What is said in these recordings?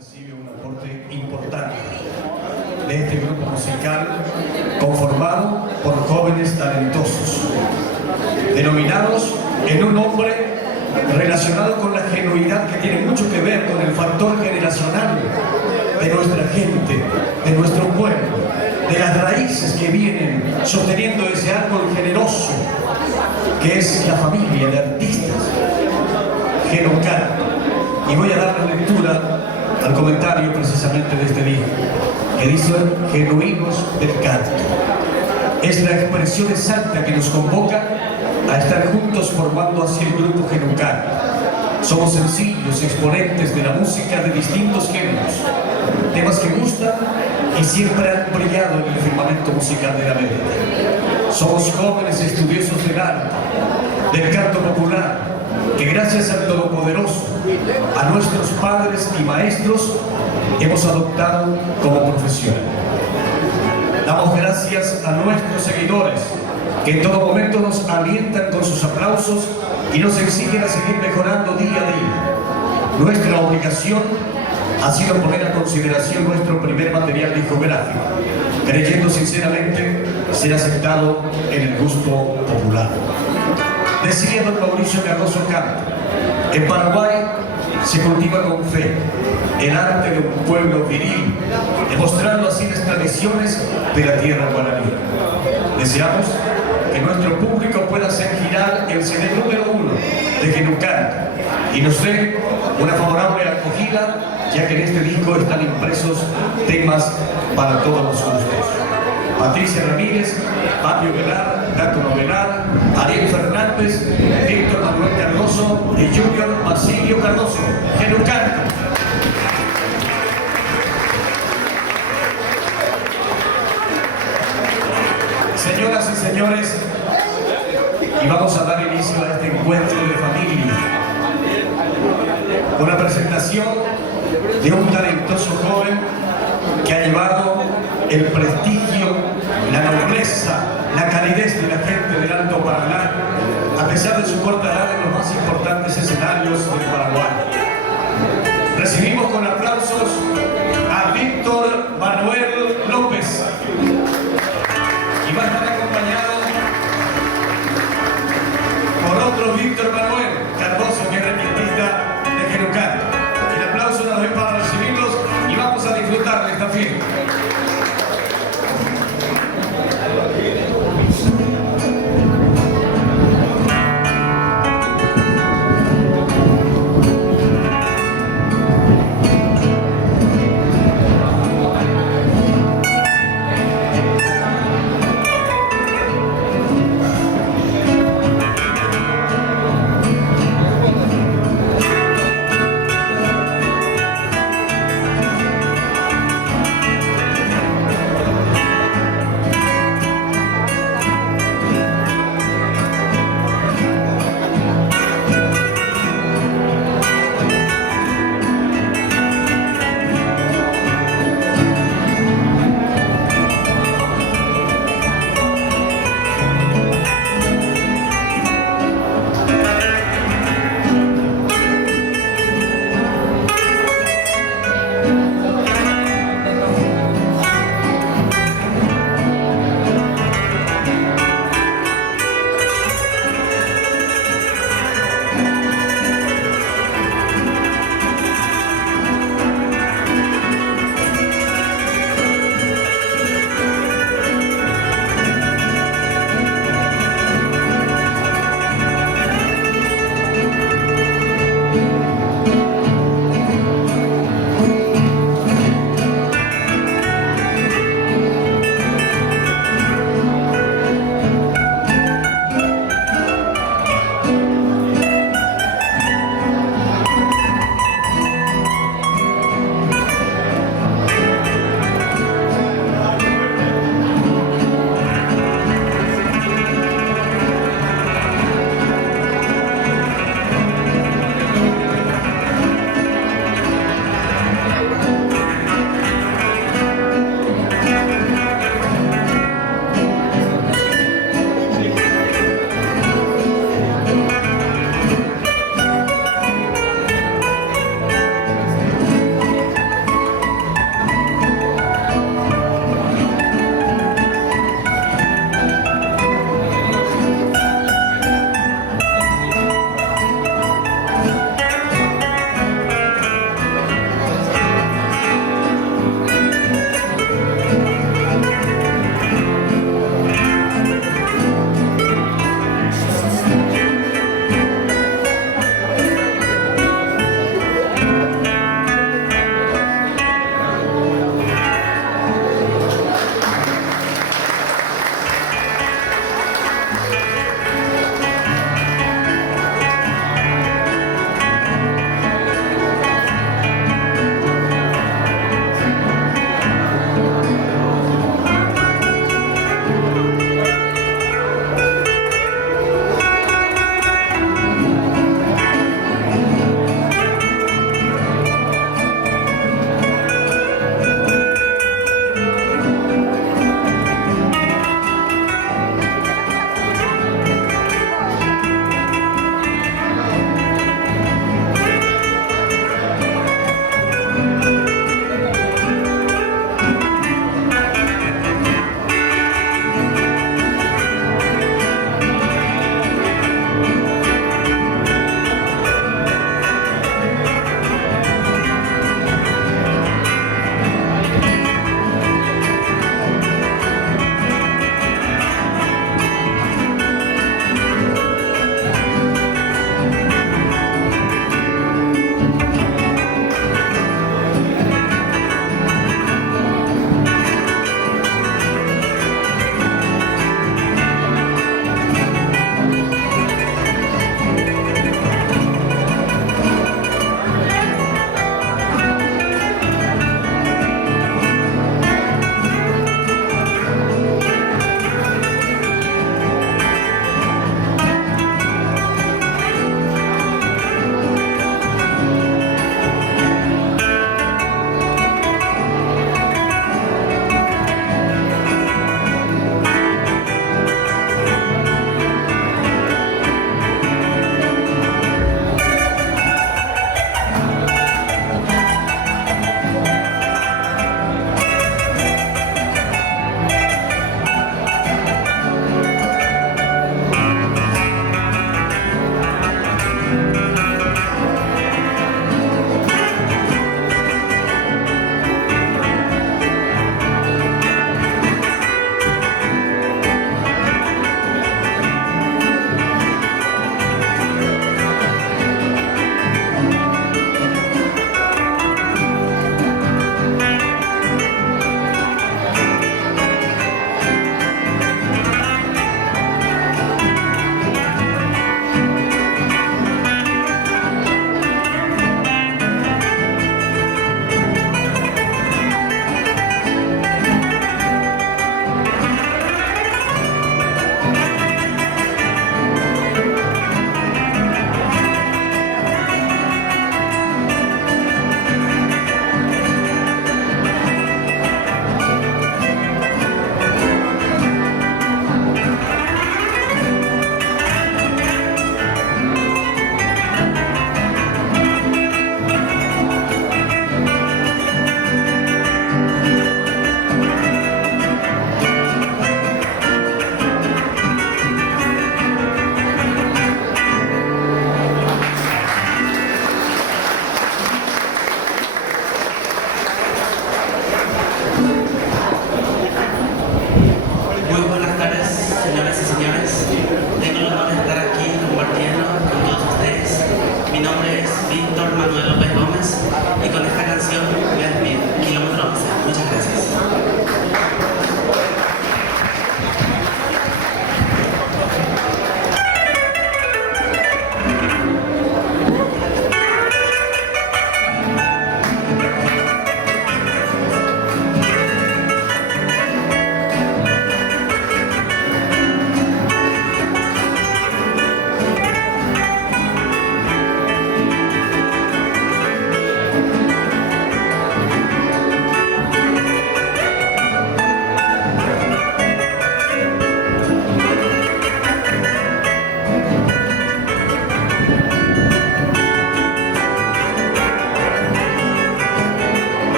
recibe un aporte importante de este grupo musical conformado por jóvenes talentosos, denominados en un nombre relacionado con la genuidad que tiene mucho que ver con el factor generacional de nuestra gente, de nuestro pueblo, de las raíces que vienen sosteniendo ese árbol generoso que es la familia de artistas Genucar. Y voy a dar lectura al comentario precisamente de este día, que dice: genuinos del canto. Es la expresión exacta que nos convoca a estar juntos formando así el grupo Genucar. Somos sencillos exponentes de la música de distintos géneros, temas que gustan y siempre han brillado en el firmamento musical de la América. Somos jóvenes estudiosos del arte, del canto popular, que gracias al Todopoderoso, a nuestros padres y maestros, hemos adoptado como profesión. Damos gracias a nuestros seguidores, que en todo momento nos alientan con sus aplausos y nos exigen a seguir mejorando día a día. Nuestra obligación ha sido poner a consideración nuestro primer material discográfico, creyendo sinceramente ser aceptado en el gusto popular. Decía don Mauricio Cardoso Campo: en Paraguay se cultiva con fe el arte de un pueblo viril, demostrando así las tradiciones de la tierra guaraní. Deseamos que nuestro público pueda hacer girar el CD número 1 de Genucar y nos dé una favorable acogida, ya que en este disco están impresos temas para todos los gustos. Patricia Ramírez, Fabio Velar, Dato Novelar, Ariel Fernández, Víctor Manuel Cardoso y Junior Basilio Cardoso. Genucar. Señoras y señores, y vamos a dar inicio a este encuentro de familia, una presentación de un talentoso joven que ha llevado el prestigio, la nobleza, la calidez de la gente del Alto Paraná, a pesar de su corta edad, en los más importantes escenarios del Paraguay. Recibimos con aplausos a Víctor Manuel López, y va a estar acompañado por otro Víctor Manuel Cardoso, que es requintista de Genucar. El aplauso nos ven para recibirlos y vamos a disfrutar de esta fiesta.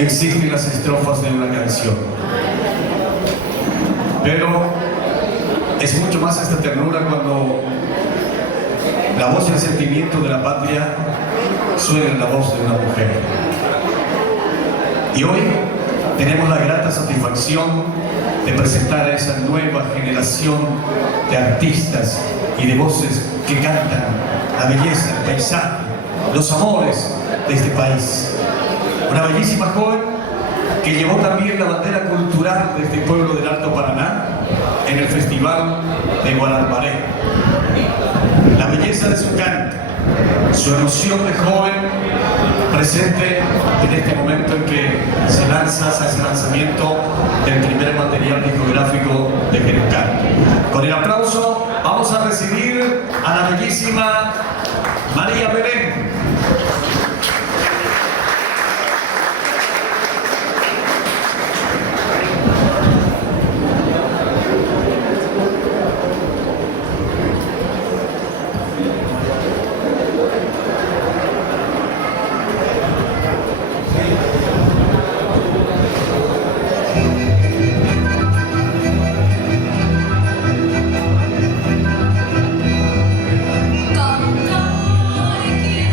existen las estrofas de una canción. Pero es mucho más esta ternura cuando la voz y el sentimiento de la patria suena en la voz de una mujer. Y hoy tenemos la grata satisfacción de presentar a esa nueva generación de artistas y de voces que cantan la belleza, el paisaje, los amores de este país. Una bellísima joven que llevó también la bandera cultural de este pueblo del Alto Paraná en el Festival de Guadarmaré. La belleza de su canto, su emoción de joven presente en este momento en que se hace el lanzamiento del primer material discográfico de Genucan. Con el aplauso vamos a recibir a la bellísima María Belén. Cantar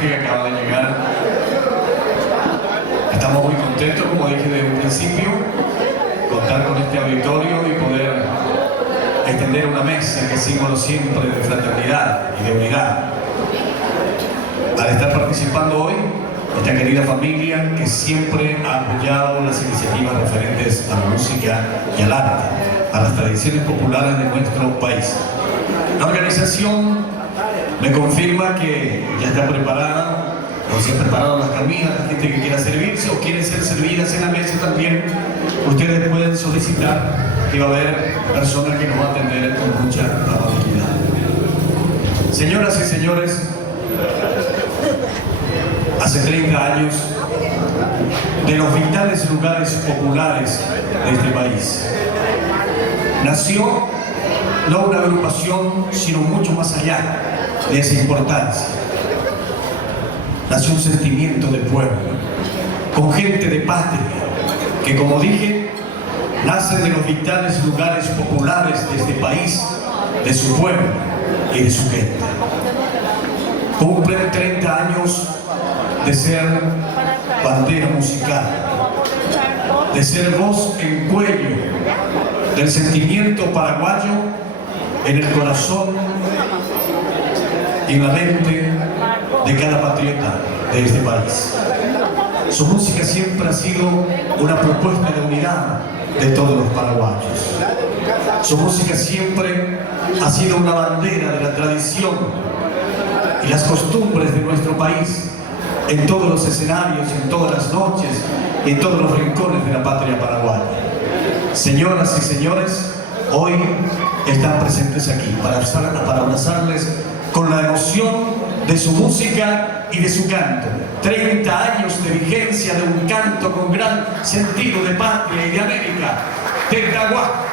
gente que acaba de llegar. Estamos muy contentos, como dije desde un principio, contar con este auditorio y poder extender una mesa que es símbolo siempre de fraternidad y de unidad. Al estar participando hoy, esta querida familia que siempre ha apoyado las iniciativas referentes a la música y al arte, a las tradiciones populares de nuestro país. La organización me confirma que ya está preparada, o se han preparado las caminas, la gente que quiera servirse o quiere ser servidas en la mesa también. Ustedes pueden solicitar que va a haber personas que nos van a atender con mucha amabilidad. Señoras y señores, hace 30 años, de los vitales lugares populares de este país, nació no una agrupación, sino mucho más allá de esa importancia. Nació un sentimiento de pueblo, con gente de patria, que, como dije, nace de los vitales lugares populares de este país, de su pueblo y de su gente. Cumplen 30 años de ser bandera musical, de ser voz en cuello del sentimiento paraguayo en el corazón y en la mente de cada patriota de este país. Su música siempre ha sido una propuesta de unidad de todos los paraguayos. Su música siempre ha sido una bandera de la tradición y las costumbres de nuestro país, en todos los escenarios, en todas las noches y en todos los rincones de la patria paraguaya. Señoras y señores, hoy están presentes aquí para abrazarles con la emoción de su música y de su canto. 30 años de vigencia de un canto con gran sentido de patria y de América, del Tahuá.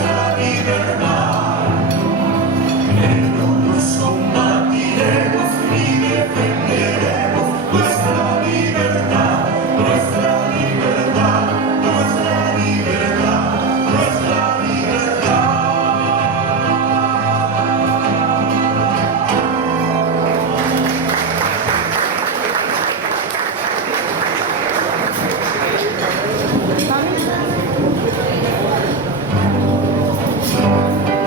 nuestra libertad. Pero nos combatiremos y defenderemos nuestra libertad, nuestra libertad, nuestra libertad, nuestra libertad. Vamos.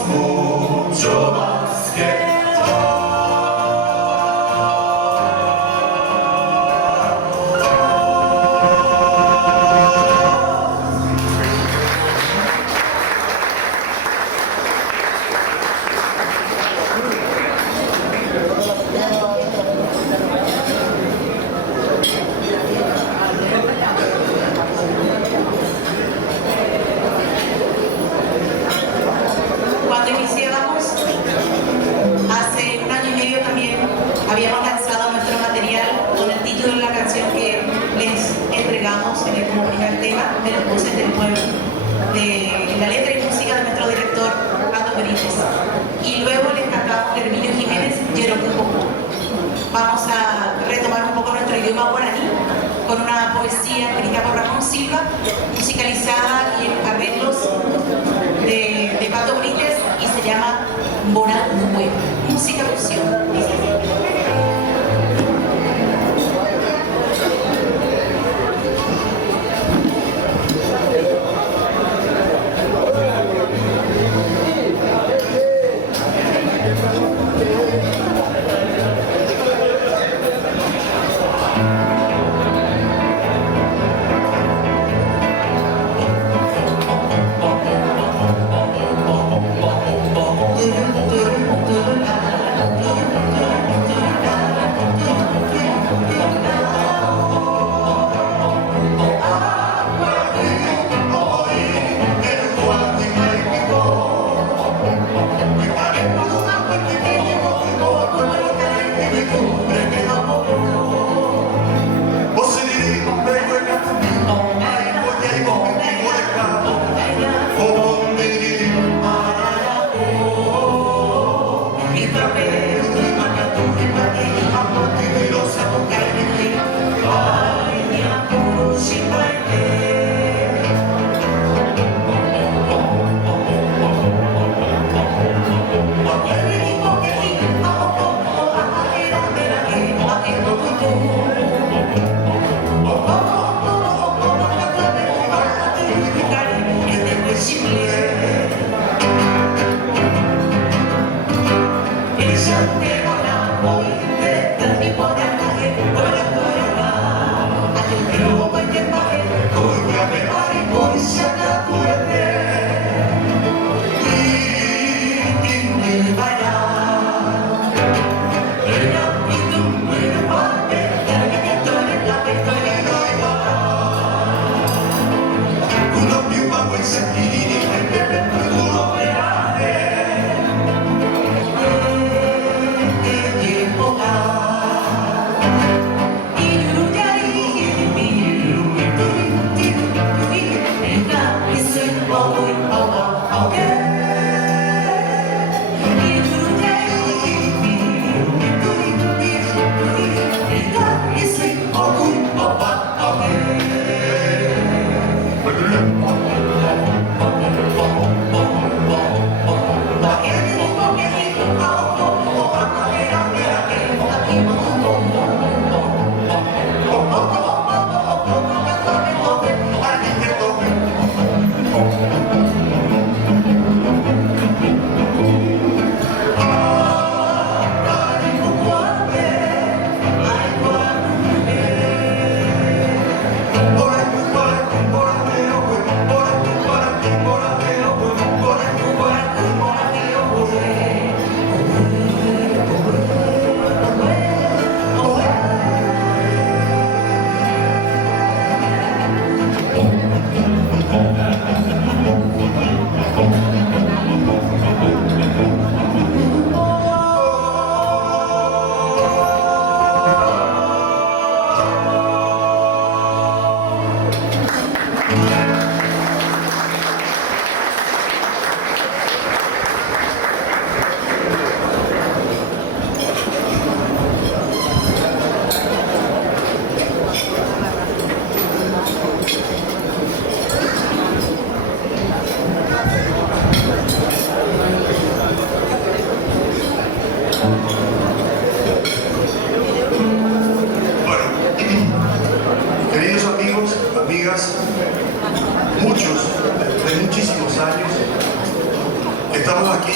somos mucho más que Cuando iniciábamos, hace un año y medio también, habíamos lanzado nuestro material con el título de la canción que les entregamos como primer tema de Las Voces del Pueblo, de la letra y música de nuestro director, Pato Benítez. Y luego les cantamos Herminio Jiménez, Yerocupoco. Vamos a retomar un poco nuestro idioma guaraní con una poesía escrita por Ramón Silva, musicalizada y en arreglos de Pato Benítez, y se llama Bora Nue, música fusión.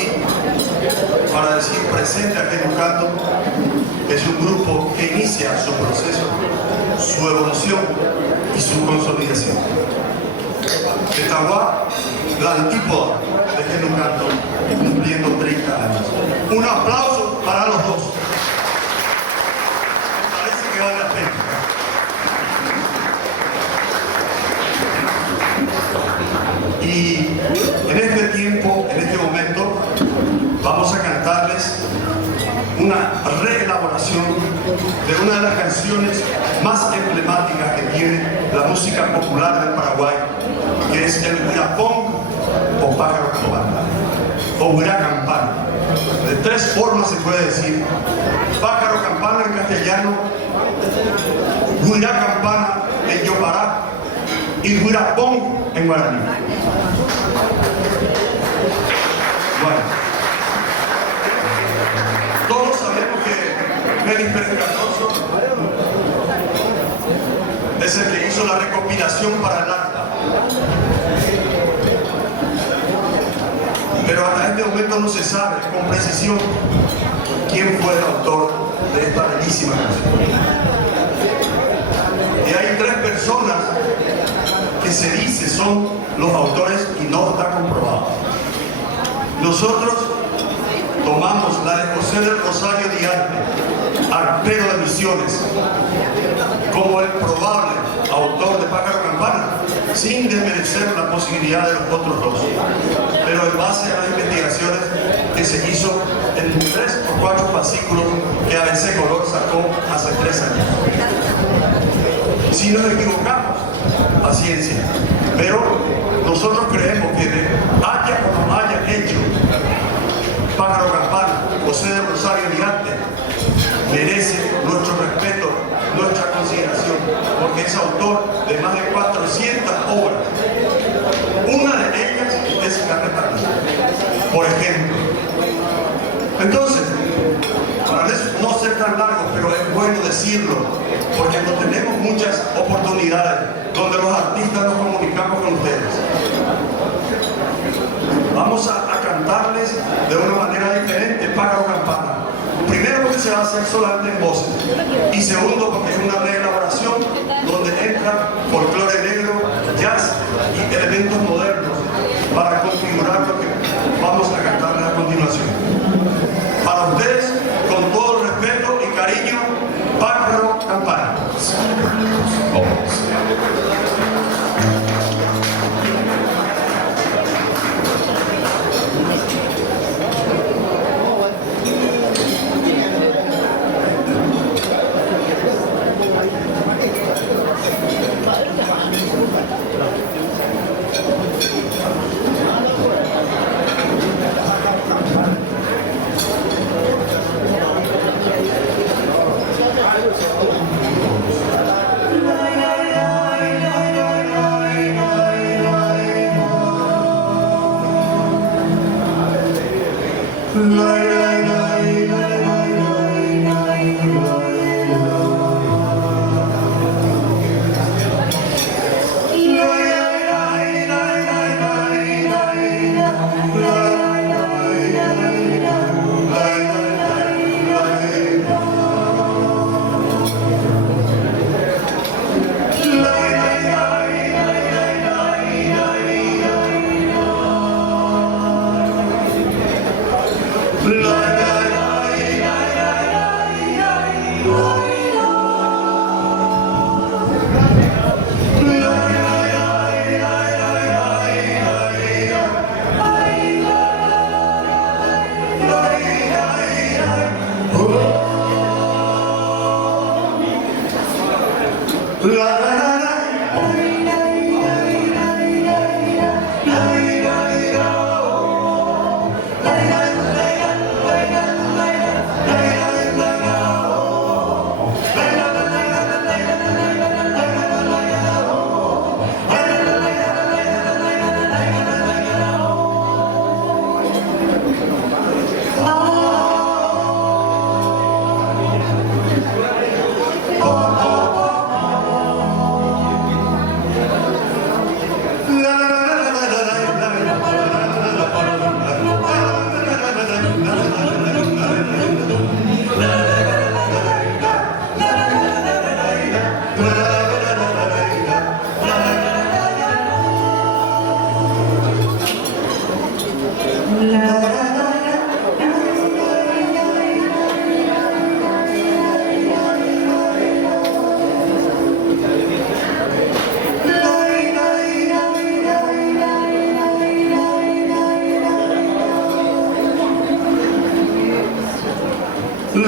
aquí para decir presente a Genu Canto. Es un grupo que inicia su proceso, su evolución y su consolidación. Etahuá, la antípoda de Genu Canto, cumpliendo 30 años. Un aplauso para los dos. Parece que vale la pena. Y en este tiempo, en este momento, vamos a cantarles una reelaboración de una de las canciones más emblemáticas que tiene la música popular del Paraguay, que es el huirapón o pájaro campana, o huiracampana. De tres formas se puede decir: pájaro campana en castellano, huiracampana en yopará y huirapón en guaraní. Bueno, todos sabemos que Félix Pérez Cardoso es el que hizo la recopilación para el acta. Pero hasta este momento no se sabe con precisión quién fue el autor de esta bellísima canción. Y hay tres personas que se dice son los autores y no está comprobado. Nosotros tomamos la de José del Rosario Diarte, arpero de Misiones, como el probable autor de Pájaro Campana, sin desmerecer la posibilidad de los otros dos, pero en base a las investigaciones que se hizo en 3 o 4 fascículos que ABC Color sacó hace 3 años. Si nos equivocamos, paciencia, pero nosotros creemos que haya o no haya hecho Pájaro Campana, José del Rosario Diarte, merece nuestro respeto, nuestra consideración, porque es autor de más de 400 obras. Una de ellas es Carreta, por ejemplo. Entonces, para no ser tan largo, pero es bueno decirlo, porque no tenemos muchas oportunidades donde los artistas nos comunicamos con ustedes. Vamos a cantarles de una manera diferente Pájaro Campana. Primero porque se va a hacer solamente en voces, y segundo porque es una reelaboración donde entra folclore negro, jazz y elementos modernos para configurar lo que vamos a cantarles a continuación. Para ustedes, con todo el respeto y cariño, Pájaro Campana. En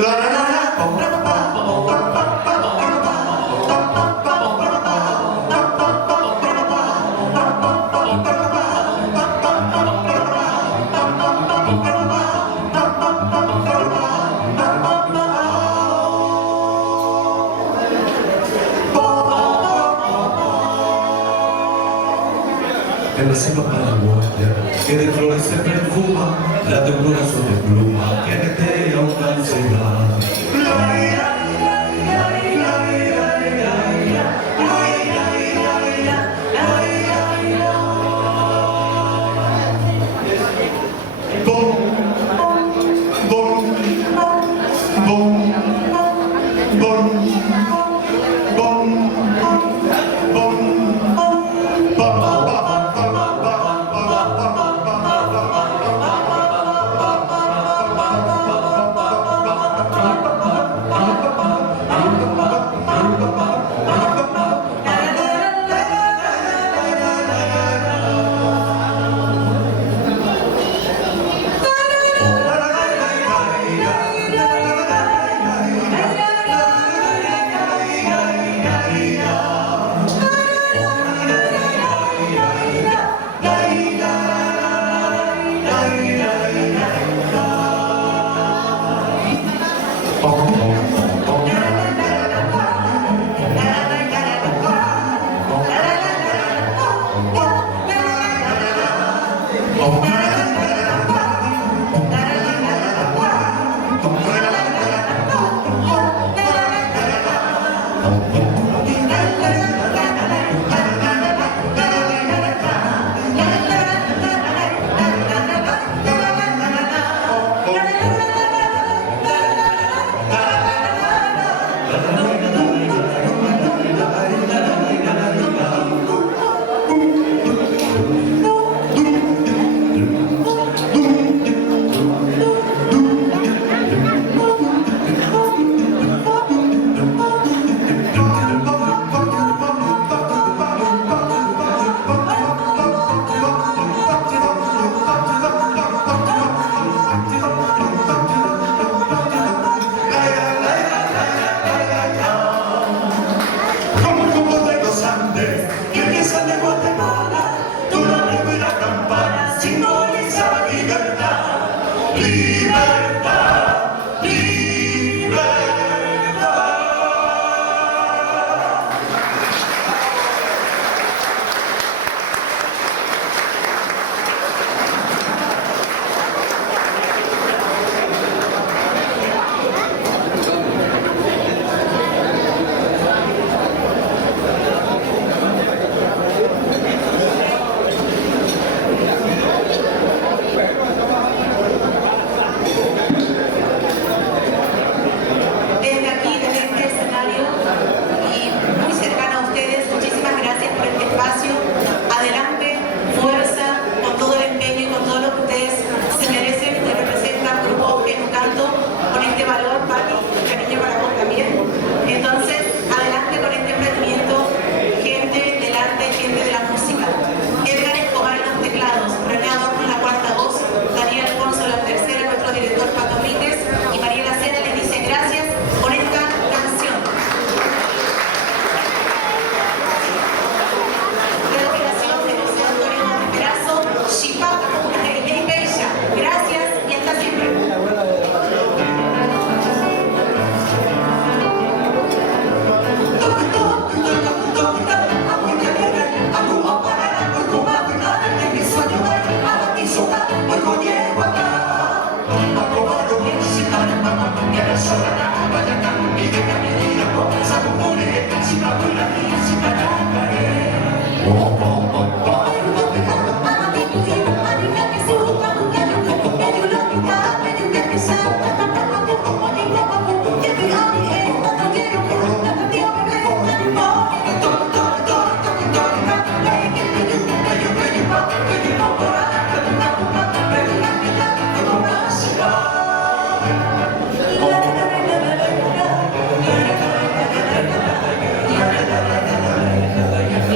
la selva paraguaya, que de flores se perfuma, la de un corazón de pluma, que netea una ansiedad.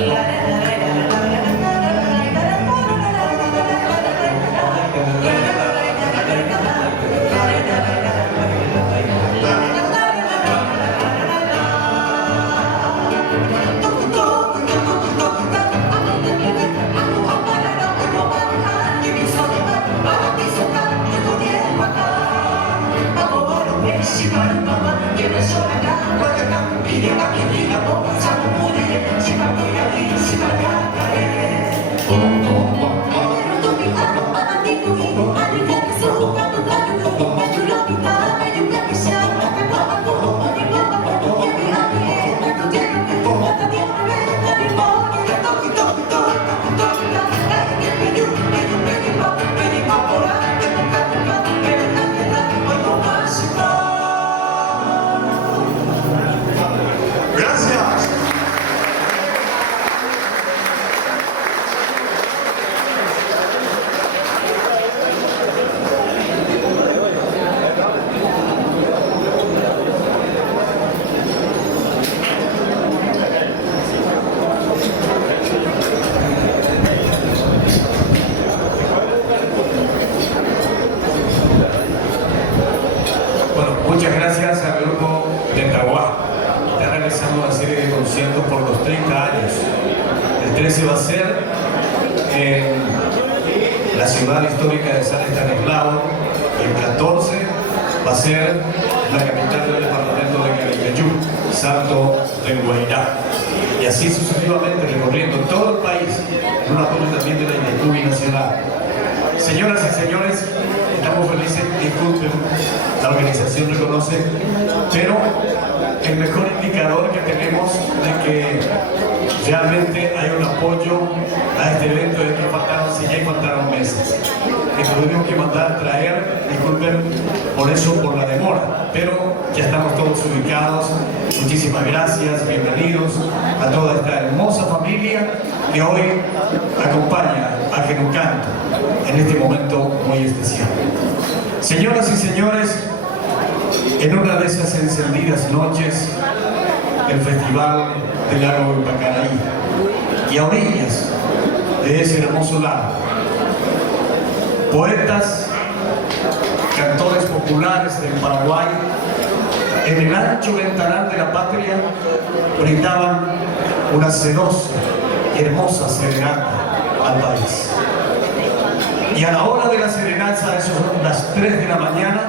La Muchas gracias al grupo de Tahuá. Está realizando una serie de conciertos por los 30 años. El 13 va a ser en la ciudad histórica de San Estanislao. El 14 va a ser en la capital del departamento de Caricayú, Salto del Guairá. Y así sucesivamente recorriendo todo el país en un apoyo también de la Indetubi Nacional. Señoras y señores, estamos felices, disculpen, la organización reconoce, pero el mejor indicador que tenemos de que realmente hay un apoyo a este evento es que faltaron, si ya faltaron meses, que tuvimos que mandar traer, disculpen por eso, por la demora, pero ya estamos todos ubicados. Muchísimas gracias, bienvenidos a toda esta hermosa familia que hoy acompaña a Genucanto en este momento muy especial. Señoras y señores, en una de esas encendidas noches del Festival del Lago de Pacaraí y a orillas de ese hermoso lago, poetas, cantores populares del Paraguay, en el ancho ventanal de la patria, brindaban una sedosa y hermosa serenata al país. Y a la hora de la serenata, eso son las 3 de la mañana,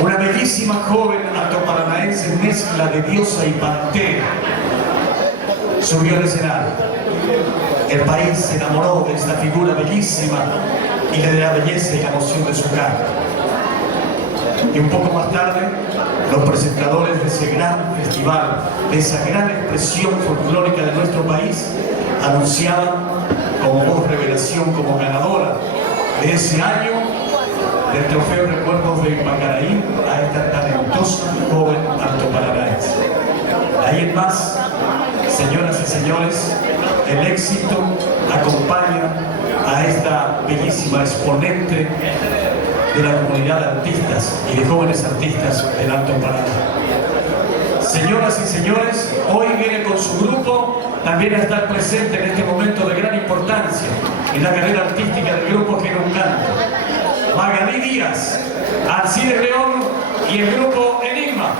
una bellísima joven altoparanaense, mezcla de diosa y pantera, subió al escenario. El país se enamoró de esta figura bellísima y de la belleza y la emoción de su canto. Y un poco más tarde, los presentadores de ese gran festival, de esa gran expresión folclórica de nuestro país, anunciaban como voz revelación, como ganadora de ese año del trofeo Recuerdos de Pacaraí a esta talentosa joven altoparanaense. Ahí en más, señoras y señores, el éxito acompaña a esta bellísima exponente de la comunidad de artistas y de jóvenes artistas del Alto Paraná. Señoras y señores, hoy viene con su grupo también a estar presente en este momento de gran importancia en la carrera artística del grupo Genucanto. Magalí Díaz, Alcides León y el grupo Enigma.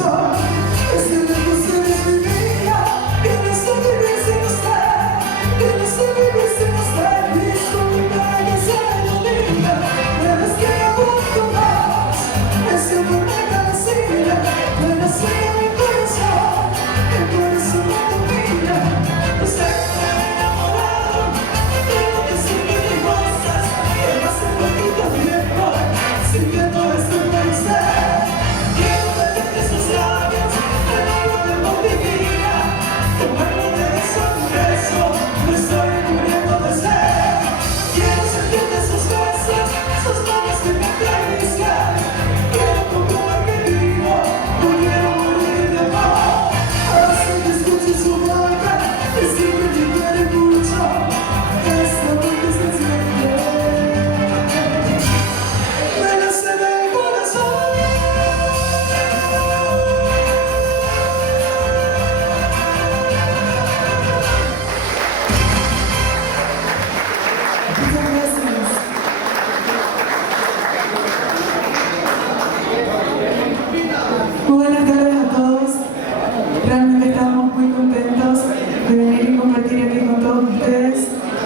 corazón. Ese negocio es mi vida, que no sé vivir sin usted, que no sé vivir sin usted. Disculpa que sea linda, pero es que no aguanto más. Ese amor me cancina, pero sigue mi corazón, el corazón me domina. Usted me ha enamorado, quiero decirle que cosas que hace poquito tiempo, sintiendo esto por usted. Quiero meterte sus labios, el oro de mi vida, tomarlo de beso a beso, me estoy muriendo de sed. Quiero sentirte sus besos, sus manos que me acarician. Quiero comprobar que vivo, no quiero morir de amor. Así que escuche su boca, decirme que quiere mucho. Esta boca se enciende, me nace del corazón. Muchas gracias. Muy buenas tardes a todos. Realmente estamos muy contentos de venir y compartir aquí con todos ustedes,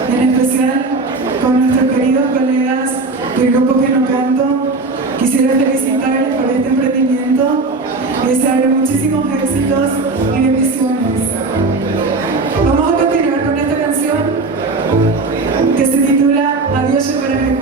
en especial con nuestros queridos colegas del grupo Que No Canto. Quisiera felicitarles por este emprendimiento y desearles muchísimos éxitos y bendiciones. Vamos a continuar con esta canción que se titula Adiós yo para que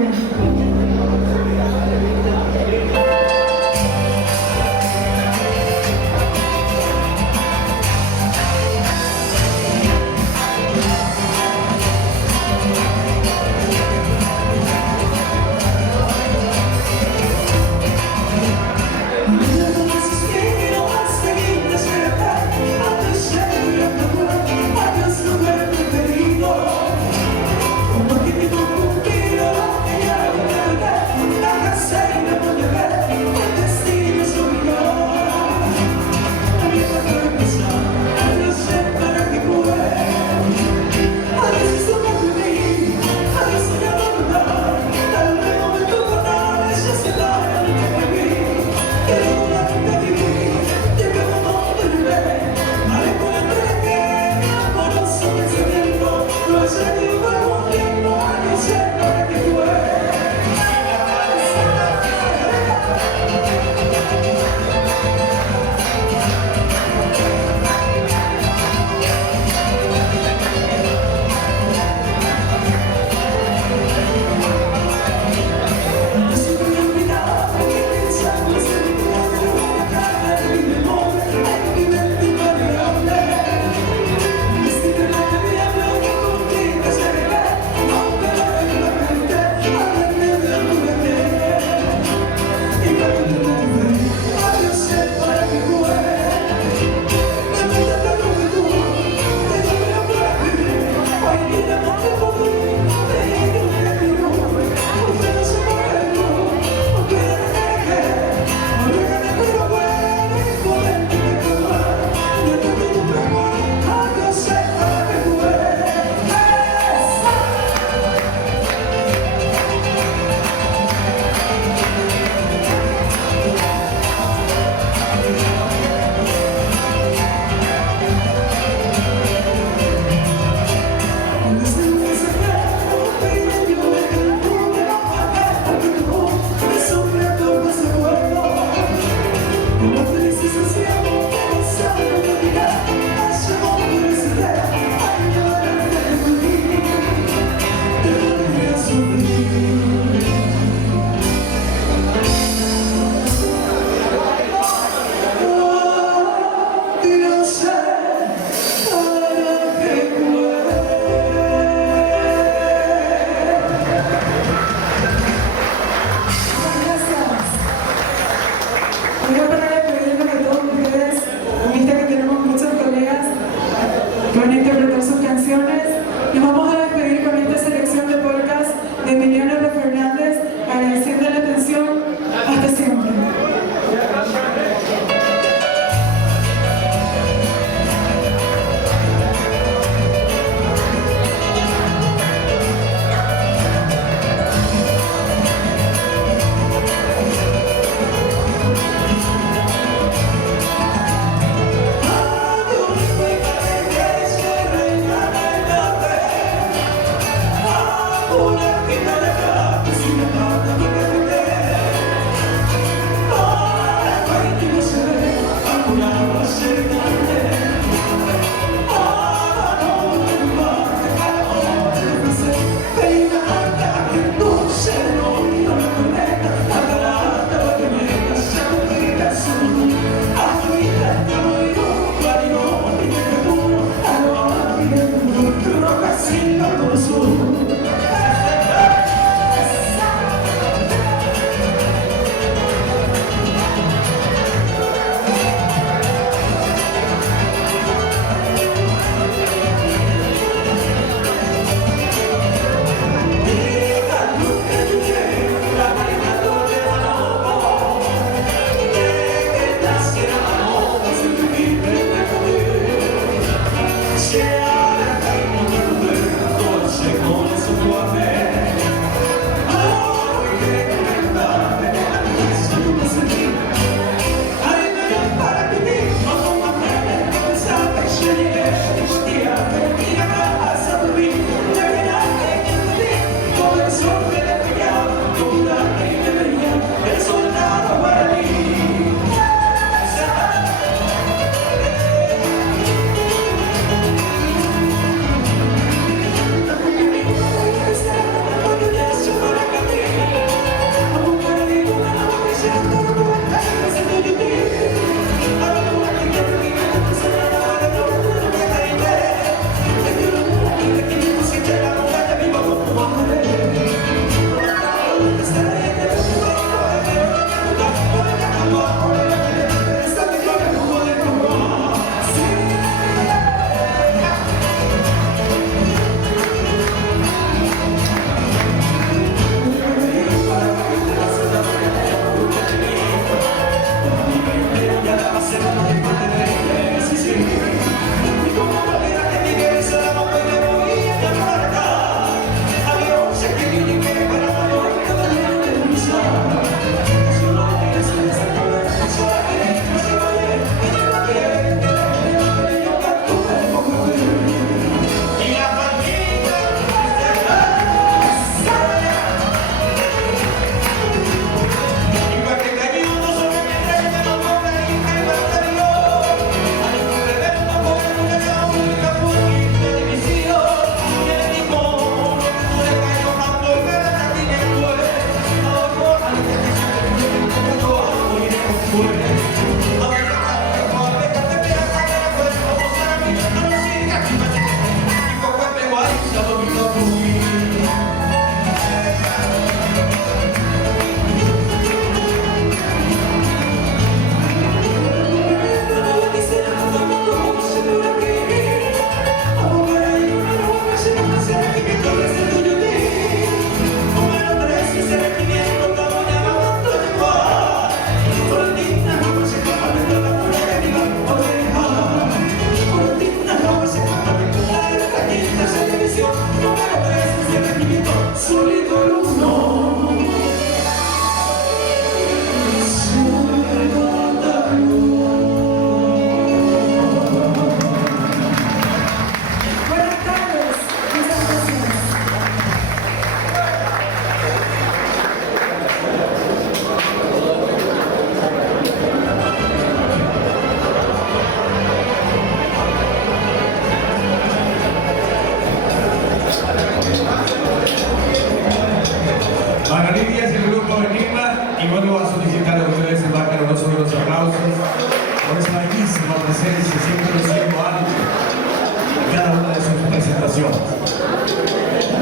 suspiro más seguido, espérate.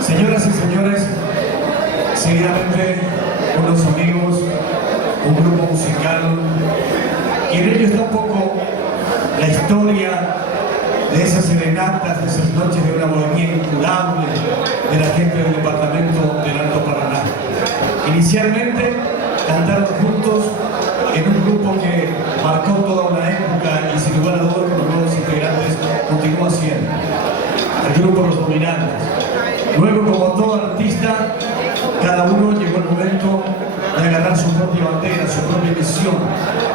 Señoras y señores, seguidamente unos amigos, un grupo musical, y en ello está un poco la historia de esas serenatas, de esas noches de una bohemia incurable de la gente del departamento del Alto Paraná. Inicialmente cantaron juntos en un grupo que marcó toda una época y sin lugar a dudas con los nuevos integrantes continúa siendo el grupo Los Dominantes. Luego, como todo artista, cada uno llegó el momento de agarrar su propia bandera, su propia misión,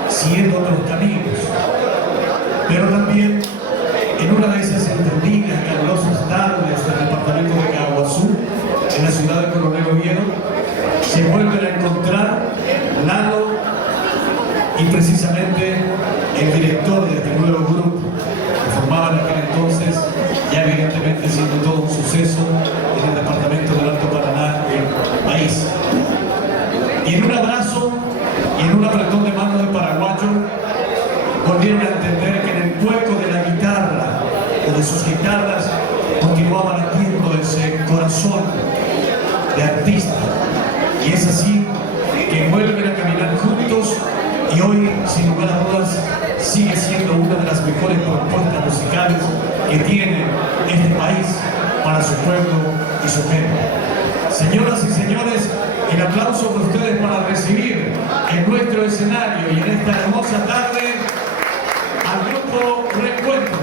siguiendo otros caminos. Pero también, en una de esas entendidas, calurosas tardes del departamento de Caguazú, en la ciudad de Coronel Oviedo, se vuelven a encontrar Lalo y precisamente el director de este nuevo grupo, que formaba en aquel entonces, ya evidentemente siendo todo un suceso en el departamento del Alto Paraná, el país. Y en un abrazo y en un apretón de mano de paraguayo, volvieron a entender que en el hueco de la guitarra o de sus guitarras continuaba latiendo ese corazón de artista. Y es así que vuelven a caminar juntos y hoy, sin lugar a dudas, sigue siendo una de las mejores propuestas musicales que tiene este país para su pueblo y su gente. Señoras y señores, el aplauso de ustedes para recibir en nuestro escenario y en esta hermosa tarde al grupo Reencuentro.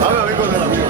Vamos, amigos del amigo.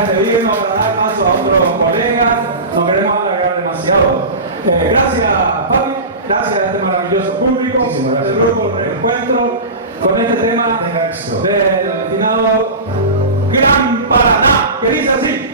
despedirnos, para dar paso a otros colegas, no queremos alargar demasiado. Gracias, Fabi, gracias a este maravilloso público, del grupo Reencuentro, con este tema del destinado Gran Paraná, que dice así.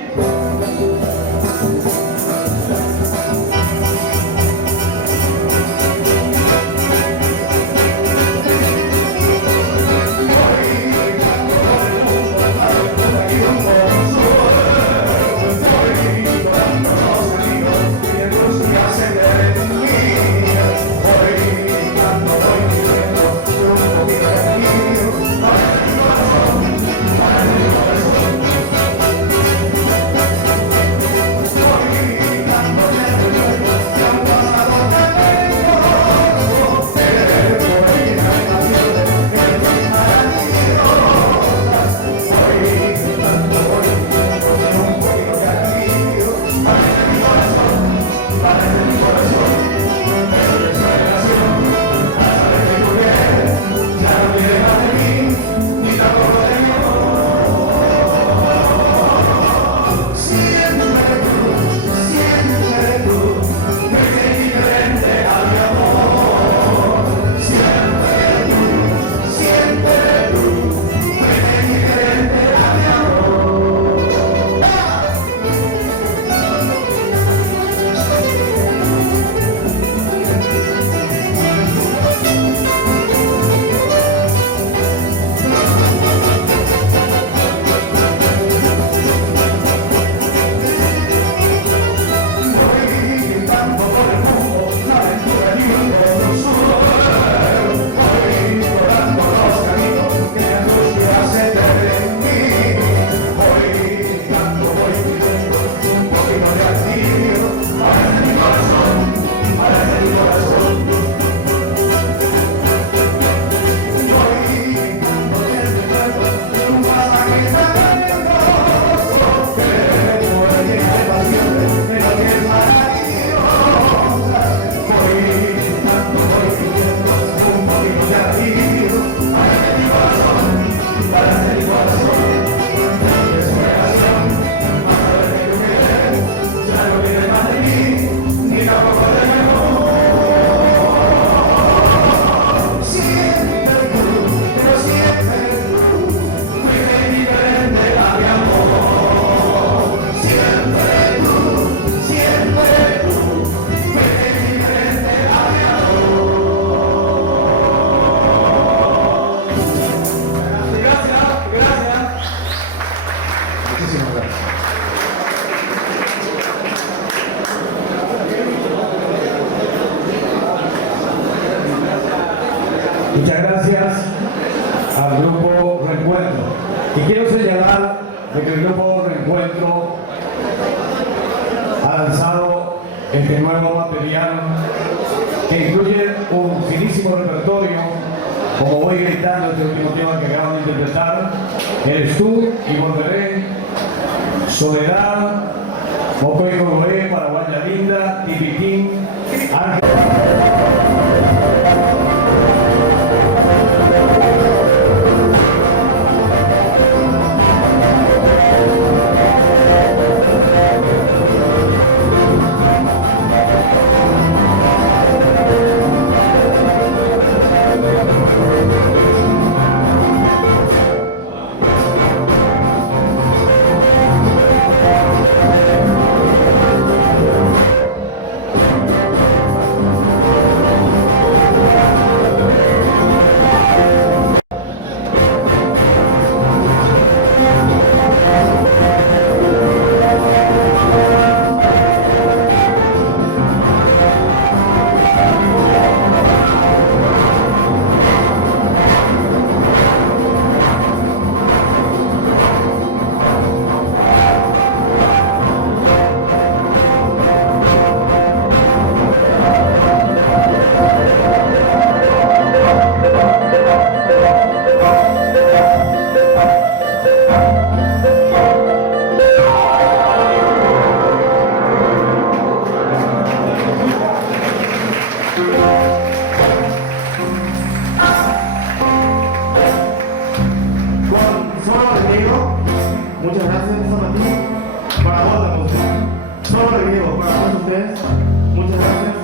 Muchas gracias al Grupo Reencuentro. Y quiero señalar de que el Grupo Reencuentro ha lanzado este nuevo material que incluye un finísimo repertorio, como voy gritando este último tema que acaban de interpretar, Eres tú y volveré, Soledad, Moco y Cogoré, Paraguaya Linda, Tipitín, Ángel. ustedes. Muchas gracias.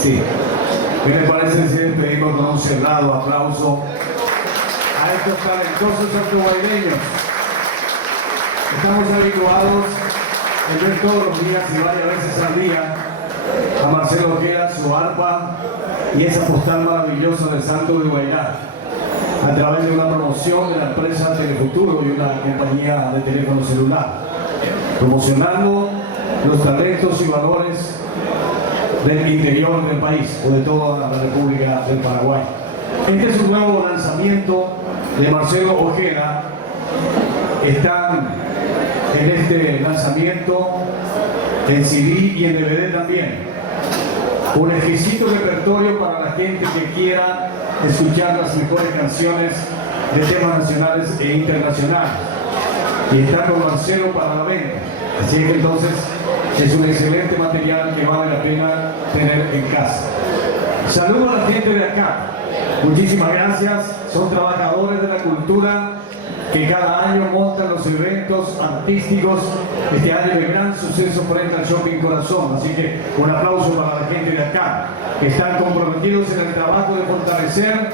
Sí. ¿Qué les parece si despedimos con un cerrado aplauso a estos talentosos ortobaileños? Estamos habituados en ver todos los días y varias veces al día a Marcelo Ojeda, su arpa y esa postal maravillosa del Santo de Guairá a través de una promoción de la empresa Telefuturo y una compañía de teléfono celular, promocionando los talentos y valores del interior del país o de toda la República del Paraguay. Este es un nuevo lanzamiento de Marcelo Ojeda. Están en este lanzamiento en CD y en DVD también. Un exquisito repertorio para la gente que quiera escuchar las mejores canciones de temas nacionales e internacionales. Y está con Marcelo para la venta. Así que entonces es un excelente material que vale la pena tener en casa. Saludo a la gente de acá. Muchísimas gracias. Son trabajadores de la cultura que cada año montan los eventos artísticos. Este año de gran suceso frente al Shopping Corazón. Así que un aplauso para la gente de acá, que están comprometidos en el trabajo de fortalecer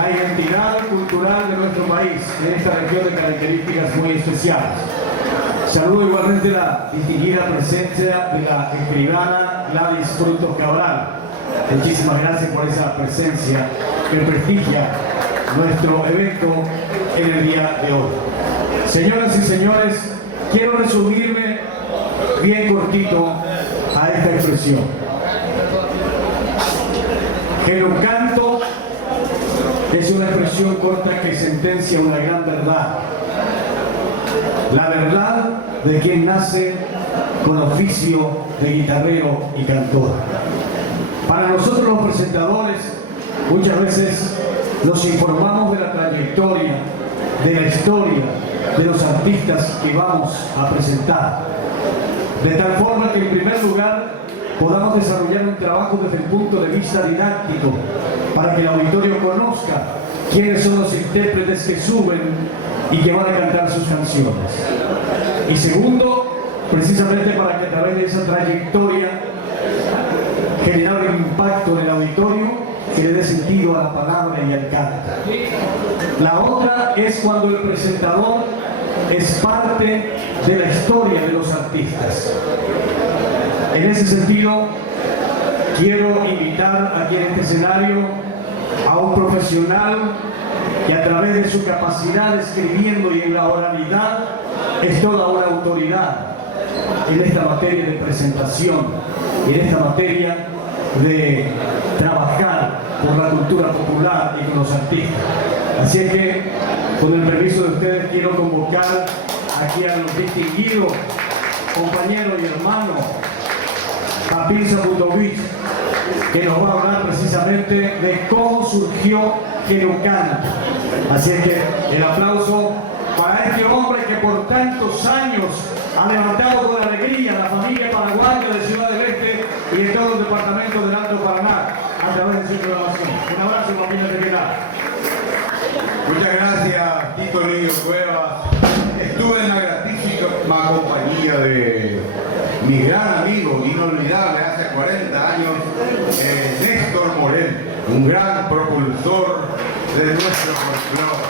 la identidad cultural de nuestro país, en esta región de características muy especiales. Saludo igualmente la distinguida presencia de la escribana Gladys Frutos Cabral. Muchísimas gracias por esa presencia que prestigia nuestro evento en el día de hoy. Señoras y señores, quiero resumirme bien cortito a esta expresión. Que un canto es una expresión corta que sentencia una gran verdad. La verdad de quien nace con oficio de guitarrero y cantor. Para nosotros los presentadores, muchas veces nos informamos de la trayectoria, de la historia, de los artistas que vamos a presentar. De tal forma que en primer lugar podamos desarrollar un trabajo desde el punto de vista didáctico para que el auditorio conozca quiénes son los intérpretes que suben y que van a cantar sus canciones. Y segundo, precisamente para que a través de esa trayectoria generar un impacto en el auditorio que le dé sentido a la palabra y al canto. La otra es cuando el presentador es parte de la historia de los artistas. En ese sentido, quiero invitar aquí en este escenario a un profesional que a través de su capacidad escribiendo y en la oralidad es toda una autoridad en esta materia de presentación y en esta materia de trabajar por la cultura popular y con los artistas. Así es que, con el permiso de ustedes, quiero convocar aquí a los distinguidos compañeros y hermanos Papín Zaputovich, que nos va a hablar precisamente de cómo surgió Genucán. Así es que el aplauso para este hombre que por tantos años ha levantado con alegría la familia paraguaya de Ciudad del Este y de todo el departamento del Alto Paraná a través de su programación. Un abrazo, familia de Pilar. Muchas gracias, Tito Lillo Cuevas. Estuve en la gratísima compañía de mi gran amigo, inolvidable, hace 40 años, Néstor Morel, un gran propulsor de nuestro folclore.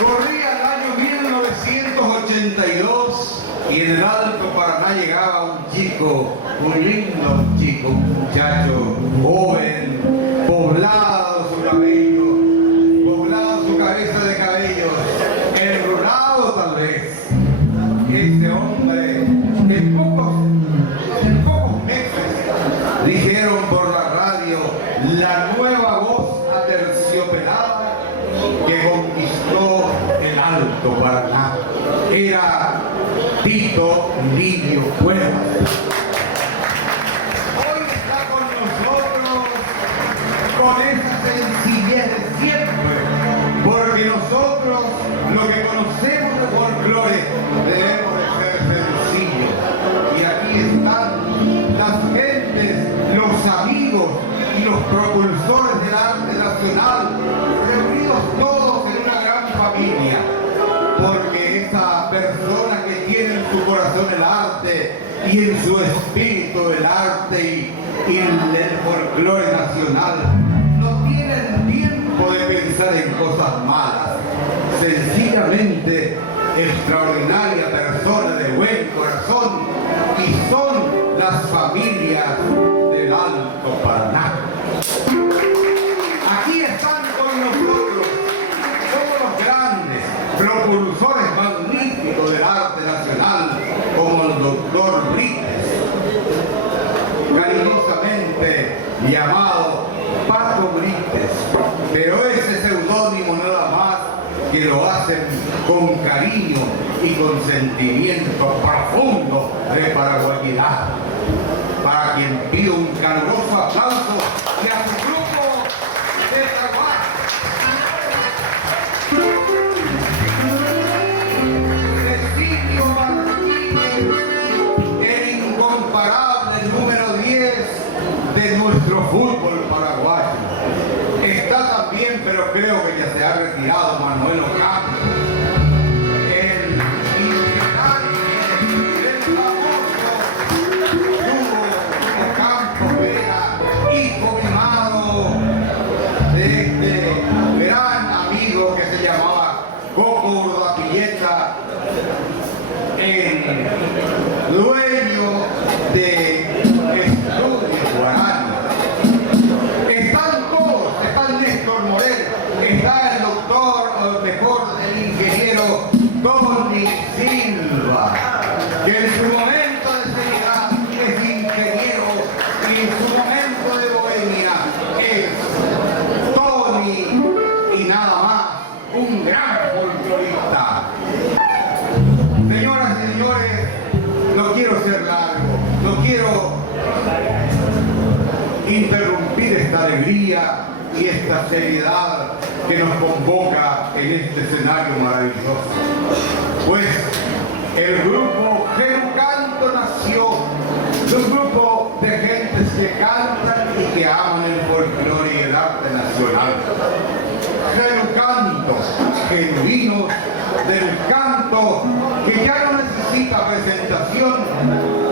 Corría el año 1982 y en el Alto Paraná llegaba un chico, un lindo chico, un muchacho joven, poblado su cabello, poblado su cabeza de cabellos, enrulado tal vez. Este hombre, en pocos meses, dijeron por la radio, la nueva voz aterciopelada que conquistó el Alto Paraná. Era Tito Lillo Cuevas. Hoy está con nosotros con esa sencillez de siempre, porque nosotros lo que conocemos de folclore debemos de ser sencillos. Y aquí están las gentes, los amigos y los propulsores del arte nacional, reunidos todos en una gran familia, porque esa persona que tiene en su corazón el arte y en su espíritu el arte y el folclore nacional, no tienen tiempo de pensar en cosas malas. Sencillamente, extraordinaria persona de buen corazón, y son las familias del Alto Paraná. Aquí están con nosotros todos los grandes propulsores magníficos del arte nacional, como el doctor Brites, cariñosamente llamado Pato Brites, pero ese seudónimo nada más que lo hacen con cariño y con sentimiento profundo de paraguayidad. Para quien pido un caluroso aplauso y a su grupo de trabajo. Cecilio Martínez, el incomparable número 10 de nuestro fútbol paraguayo. Está también, pero creo que ya se ha retirado, Manuel Ocampo, el integrante del famoso Hugo Ocampo Vera, hijo mimado de este gran amigo que se llamaba Coco Urdapilleta, el dueño de Estudios Guaraní. Están todos, está el Néstor Morel, está el doctor, o mejor, el ingeniero Tony Silva, que en su momento de seriedad es ingeniero y en su momento de bohemia es Tony y nada más, un gran folclorista. Señoras y señores, no quiero ser largo, no quiero interrumpir esta alegría y esta seriedad que nos convoca en este escenario maravilloso. Pues el grupo Genucanto nació de un grupo de gentes que cantan y que aman el folclore y el arte nacional. Genucanto, genuinos del canto canto que ya no necesita presentación,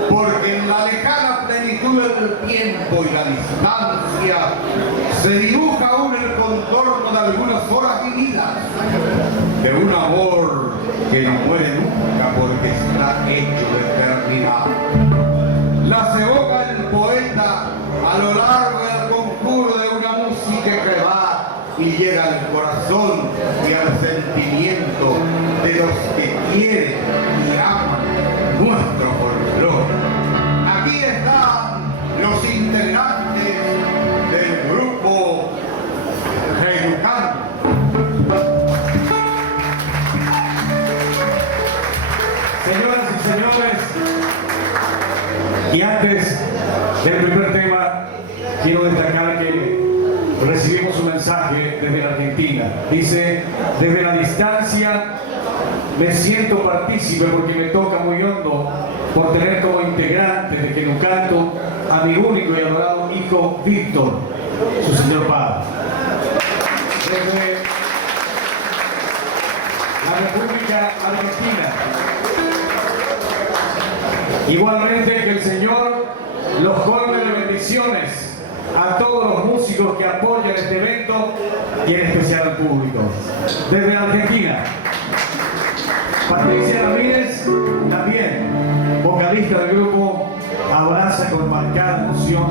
porque en la lejana plenitud del tiempo y la distancia se dibuja aún el contorno de algunas horas vividas, de un amor que no muere nunca porque está hecho de eternidad. Las evoca el poeta a lo largo del conjuro de una música que va y llega al corazón y al sentimiento de los que quieren y aman nuestro folclore. Aquí están los integrantes del grupo Reyucán. Señoras y señores, y antes del primer tema, quiero destacar que recibimos un mensaje desde la Argentina. Dice: desde la distancia me siento partícipe porque me toca muy hondo por tener como integrante de Quenucanto a mi único y adorado hijo Víctor, su señor padre. Desde la República Argentina. Igualmente que el Señor los colme de bendiciones a todos los músicos que apoyan este evento y en especial al público. Desde la Argentina, Patricia Ramírez, también vocalista del grupo, abraza con marcada emoción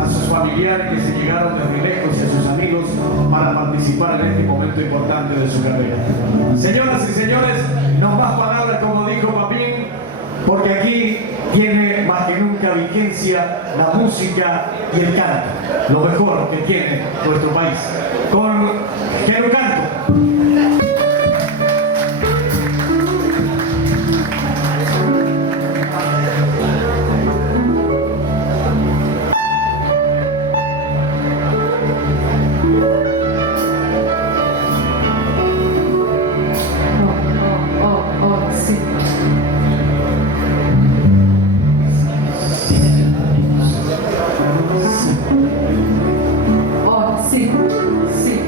a sus familiares que se llegaron desde lejos y a sus amigos para participar en este momento importante de su carrera. Señoras y señores, no más palabras, como dijo Papín, porque aquí tiene más que nunca vigencia la música y el canto, lo mejor que tiene nuestro país. Con Quenucanto. Sí, sí.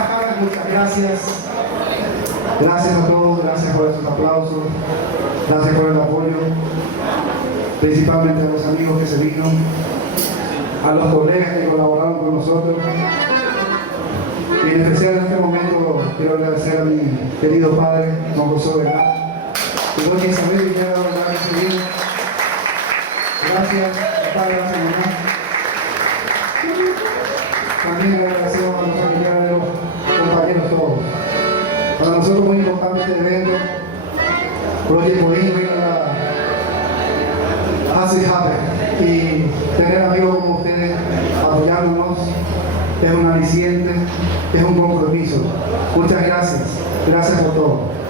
embajada, muchas gracias. Gracias a todos, gracias por esos aplausos, gracias por el apoyo, principalmente a los amigos que se vino, a los colegas que colaboraron con nosotros. Y en especial en este momento quiero agradecer a mi querido padre, don José Bernal, y doña Isabel Villera, que se vino. Gracias, padre, gracias, mamá. También agradecemos a los familiares de los compañeros todos. Para nosotros muy importante este evento. Project Boeing hace happen. Y tener amigos como ustedes apoyándonos es un aliciente, es un compromiso. Muchas gracias. Gracias por todo.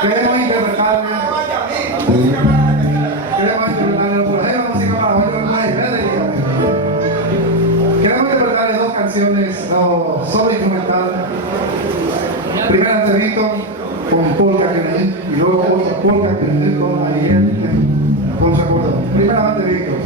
Queremos interpretarle por ahí la música para hoy con más queremos interpretarle dos canciones, no, solo instrumental. Primero ante Víctor con polka Kennedy y luego otra polka Kennedy con Ariel con su acuerdo. Primero ante Víctor.